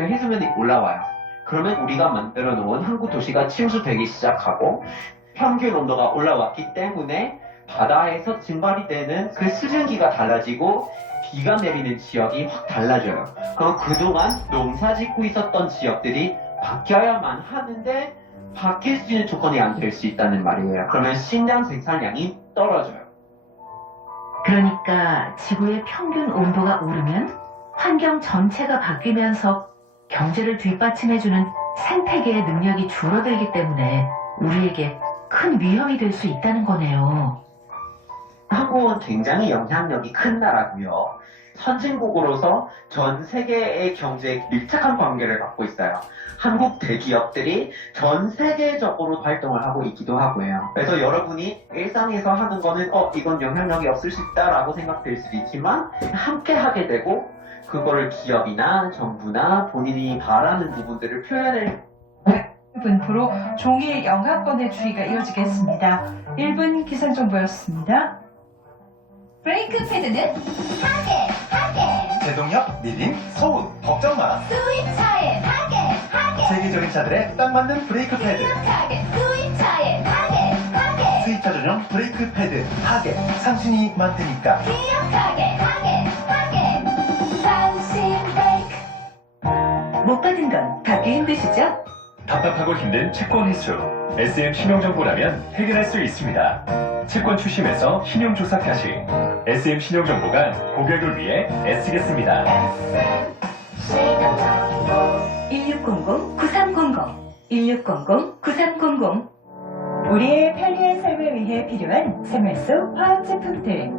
그 해수면이 올라와요. 그러면 우리가 만들어 놓은 항구 도시가 침수되기 시작하고 평균 온도가 올라왔기 때문에 바다에서 증발이 되는 그 수증기가 달라지고 비가 내리는 지역이 확 달라져요. 그럼 그동안 농사 짓고 있었던 지역들이 바뀌어야만 하는데 바뀔 수 있는 조건이 안 될 수 있다는 말이에요. 그러면 식량 생산량이 떨어져요. 그러니까 지구의 평균 온도가 오르면 환경 전체가 바뀌면서 경제를 뒷받침해주는 생태계의 능력이 줄어들기 때문에 우리에게 큰 위험이 될 수 있다는 거네요. 한국은 굉장히 영향력이 큰 나라고요. 선진국으로서 전 세계의 경제에 밀착한 관계를 갖고 있어요. 한국 대기업들이 전 세계적으로 활동을 하고 있기도 하고요. 그래서 여러분이 일상에서 하는 거는 어 이건 영향력이 없을 수 있다라고 생각될 수도 있지만 함께 하게 되고 그거를 기업이나 정부나 본인이 바라는 부분들을 표현을 1분포로 종이의 영하권의 주의가 이어지겠습니다. 1분 기상정보였습니다. 브레이크 패드는 하게 하게 제동력, 리딩, 소음, 걱정 마. 스위차에 하게 하게 세계적인 차들에 딱 맞는 브레이크 패드. 기억하게 스위차에 하게 하게 수입차 전용 브레이크 패드. 하게. 상신이 많다니까. 기억하게 하게 하게 답답하고 힘든 채권 회수. SM 신용정보라면 해결할 수 있습니다. 채권 추심에서 신용조사開始. SM 신용정보가 고객을 위해 애쓰겠습니다. 1600-9300 1600-9300 우리의 편리한 삶을 위해 필요한 생활 속 화학 제품들.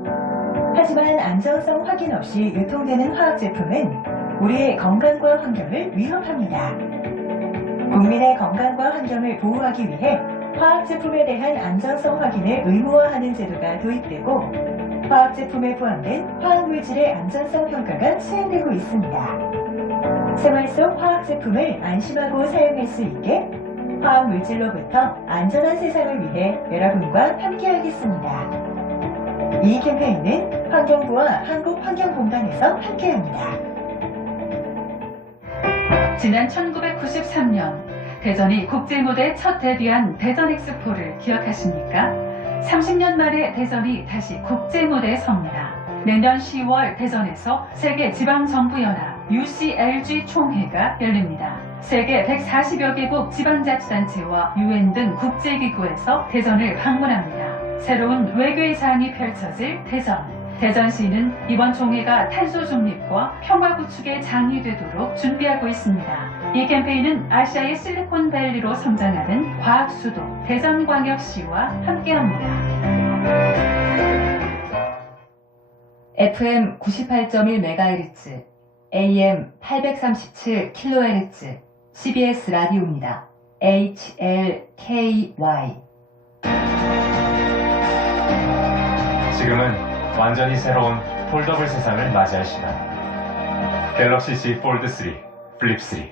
하지만 안정성 확인 없이 유통되는 화학 제품은 우리의 건강과 환경을 위협합니다. 국민의 건강과 환경을 보호하기 위해 화학 제품에 대한 안정성 확인을 의무화하는 제도가 도입되고 화학 제품에 포함된 화학 물질의 안전성 평가가 수행되고 있습니다. 생활 속 화학 제품을 안심하고 사용할 수 있게 화학 물질로부터 안전한 세상을 위해 여러분과 함께하겠습니다. 이 캠페인은 환경부와 한국환경공단에서 함께합니다. 지난 1993년 대전이 국제 무대에 첫 데뷔한 대전 엑스포를 기억하십니까? 30년 만에 대전이 다시 국제 무대에 섭니다. 내년 10월 대전에서 세계 지방정부연합 UCLG 총회가 열립니다. 세계 140여 개국 지방자치단체와 UN 등 국제기구에서 대전을 방문합니다. 새로운 외교의 장이 펼쳐질 대전. 대전시는 이번 총회가 탄소 중립과 평화 구축의 장이 되도록 준비하고 있습니다. 이 캠페인은 아시아의 실리콘밸리로 성장하는 과학 수도 대전광역시와 함께합니다. FM 98.1MHz, AM 837kHz, CBS 라디오입니다. HLKY. 지금은 완전히 새로운 폴더블 세상을 맞이할 시간. 갤럭시 Z 폴드 3, 플립 3.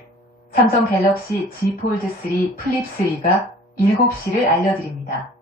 삼성 갤럭시 Z 폴드 3 플립 3가 7시를 알려드립니다.